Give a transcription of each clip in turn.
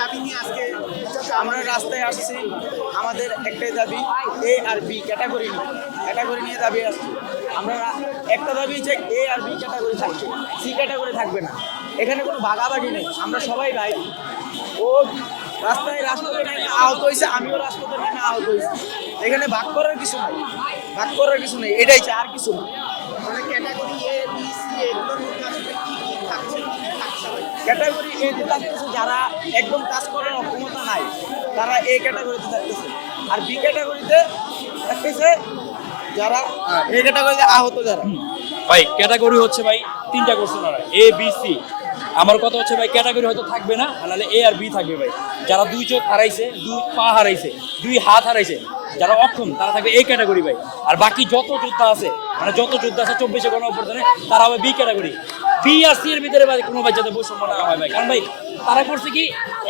দাবি নিয়ে আজকে আমরা রাস্তায় আসছি। আমাদের একটাই দাবি এ আর বি ক্যাটাগরি নিয়ে। ক্যাটাগরি নিয়ে দাবি আসছি। আমরা একটা দাবি যে এ আর বি ক্যাটাগরি থাকবে সি ক্যাটাগরি থাকবে না। এখানে কোনো ভাগাভাগি নেই। আমরা সবাই ভাই ও রাস্তায় রাজপথে নেমে আহত হয়েছে আমিও রাজপথে নেমে আহত হয়েছি। এখানে ভাগ করার কিছু নেই। ভাগ করার কিছু নেই। এটাই চাই, আর কিছু না মানে ক্যাটাগরি এ বি সি এগুলোর মধ্যে আসলে ক্যাটাগরি এতে থাকতেছে যারা একদম কাজ করার অক্ষমতা নাই, তারা এ ক্যাটাগরিতে থাকতেছে। আর বি ক্যাটাগরিতে থাকতেছে যারা এ ক্যাটাগরিতে আহত যারা। ভাই ক্যাটাগরি হচ্ছে ভাই তিনটা করছে ওনারা এ বি সি আমার কথা হচ্ছে ভাই ক্যাটাগরি হয়তো থাকবে না, নাহলে এ আর বি থাকবে ভাই। যারা দুই চোখ হারাইছে, দুই পা হারাইছে, দুই হাত হারাইছে যারা অক্ষম, তারা থাকবে এই ক্যাটাগরি ভাই। আর বাকি যত যোদ্ধা আছে মানে যত যোদ্ধা আছে, চব্বিশে গণ অভ্যর্থনে তারা হবে বি ক্যাটাগরি বি আর সি এর ভিতরে ভাই কোনো ভাই যাতে বৈষম্য না হয় ভাই। কারণ ভাই, তারা করছে কি,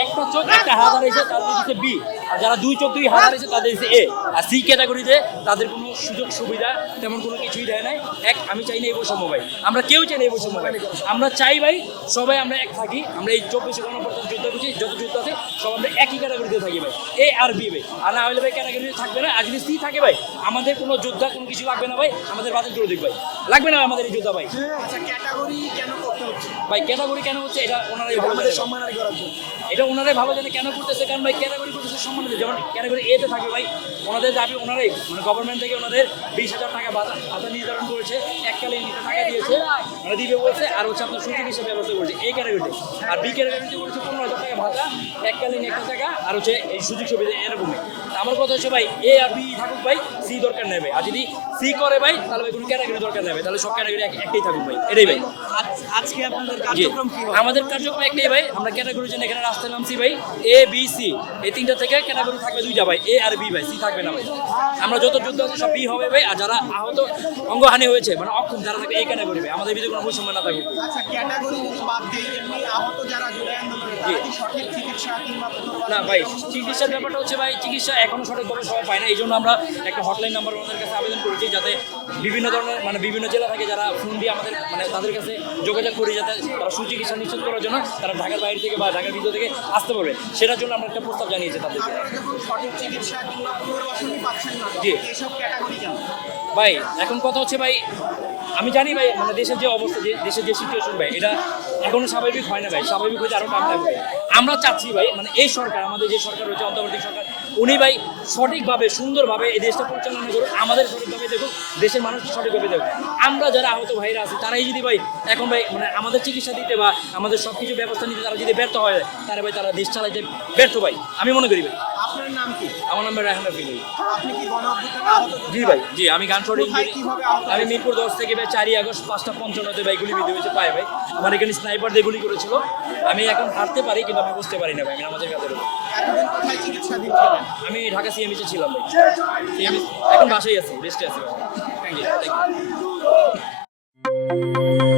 একটা চোখ, একটা হাত হারাইছে, তাদের দিচ্ছে বি আর যারা দুই চোখ, দুই হাত হারাইছে, তাদের দিচ্ছে এ আর সি ক্যাটাগরিতে তাদের কোনো সুযোগ, সুবিধা তেমন কোনো কিছুই দেয় নাই। এক, আমি চাই না এই বৈষম্য ভাই। আমরা কেউ চাই না এই বৈষম্য ভাই। আমরা চাই ভাই, সবাই আমরা এক থাকি। আমরা এই চব্বিশে গণপ্রজাতন্ত্র যুদ্ধ করছি, যত যুদ্ধ আছে, সব আমরা একই ক্যাটাগরিতে থাকি ভাই। এ আর বি ভাই। আর না হলে ভাই ক্যাটাগরি থাকবে না আর যদি থাকে ভাই আমাদের কোনো যোদ্ধা কোনো কিছু লাগবে না ভাই আমাদের বাতিল করে দিক ভাই। লাগবে না আমাদের এই যোদ্ধা ভাই। আচ্ছা ক্যাটাগরি কেন করতে হচ্ছে? ভাই ক্যাটাগরি কেন হচ্ছে এটা ওনারাই ভালো জানে। সম্মানারি করার জন্য এটা ওনারাই ভালো জানে কেন করতেছে কারণ ভাই ক্যাটাগরি করতেছে সম্মান যেমন ক্যাটাগরি এতে থাকে ভাই ওনাদের দাবি ওনারাই মানে গভর্নমেন্ট থেকে ওনাদের বিশ হাজার টাকা ভাতা ভাতা নির্ধারণ করেছে এককালীন টাকা দিয়েছে মানে দিবে বলছে আর হচ্ছে আপনার সুযোগ হিসেবে ব্যবস্থা করেছে এই ক্যাটাগরিতে আর বি ক্যাটাগরিতে করেছে পনেরো হাজার টাকা ভাতা এককালীন একটা টাকা আর হচ্ছে এই সুযোগ সুবিধা এরকমই। আমার কথা হচ্ছে ভাই এ আর বি থাকুক ভাই সি দরকার নেই ভাই। আর যদি সি করে ভাই তাহলে ভাই কোনো ক্যাটাগরি দরকার নেই ভাই। তাহলে সব ক্যাটাগরি একটাই থাকুক ভাই। এটাই ভাই। আজকে আপনাদের কার্যক্রম কি হবে? আমাদের কার্যক্রম একটাই ভাই। আমরা ক্যাটাগরি জন্য এখানে রাস্তায় নামছি ভাই। এ বি সি এই তিনটা থেকে ক্যাটাগরি থাকবে দুইটা ভাই। এ আর বি ভাই। সি থাকবে না ভাই। আমরা যত যুদ্ধ আছে সব বি হবে ভাই। আর যারা আহত অঙ্গহানি হয়েছে মানে অক্ষম যারা থাকবে এই ক্যাটাগরি ভাই। আমাদের ভিতরে কোনো বৈষম্য না থাকবে আচ্ছা ক্যাটাগরি যদি বাদ দেই এমনি আহত যারা জুলাই আন্দোলনে সঠিক না ভাই চিকিৎসার ব্যাপারটা হচ্ছে ভাই চিকিৎসা এখনও সঠিকভাবে সবাই পায় না এই জন্য আমরা একটা হটলাইন নাম্বার ওনাদের কাছে আবেদন করেছি যাতে বিভিন্ন ধরনের মানে বিভিন্ন জেলা থেকে যারা ফোন দিয়ে আমাদের মানে তাদের কাছে যোগাযোগ করি যাতে তারা সুচিকিৎসা নিশ্চিত করার জন্য তারা ঢাকার বাইরে থেকে বা ঢাকার ভিতর থেকে আসতে পারবে। সেটার জন্য আমরা একটা প্রস্তাব জানিয়েছি তাদেরকে জি। ভাই এখন কথা হচ্ছে ভাই আমি জানি ভাই মানে দেশের যে অবস্থা, যে দেশের যে সিচুয়েশন ভাই, এটা এখনও স্বাভাবিক হয় না ভাই, স্বাভাবিক হতে আরও টাইম লাগবে আমরা চাচ্ছি ভাই মানে এই সরকার, আমাদের যে সরকার রয়েছে, অন্তর্বর্তী সরকার, উনি ভাই সঠিকভাবে, সুন্দরভাবে এই দেশটা পরিচালনা করুক, আমাদের সঠিকভাবে দেখুক, দেশের মানুষ সঠিকভাবে দেখুক। আমরা যারা আহত ভাইরা আছি, তারাই যদি ভাই এখন ভাই মানে আমাদের চিকিৎসা দিতে বা আমাদের সব কিছু ব্যবস্থা নিতে তারা যদি ব্যর্থ হয়, তাহলে ভাই তারা দেশ চালাইতে ব্যর্থ ভাই, আমি মনে করি ভাই। আপনার নাম কি? আমার নাম আপনি কি আহত জি ভাই জি আমি গান আহত আমি মিরপুর দশ থেকে ভাই চারই আগস্ট পাঁচটা পঞ্চান্নতে ভাই গুলি বিদ্ধ হয়েছে পায়ে ভাই। আমার এখানে স্নাইপার দিয়ে গুলি করেছিল। আমি এখন হাঁটতে পারি কিন্তু আমি বুঝতে পারি না ভাই আমি আমাদের কাছে আমি ঢাকা সিএমএইচে ছিলাম ভাই। এখন বাসায় আছি রেস্টে আছি ভাই। Thank you thank you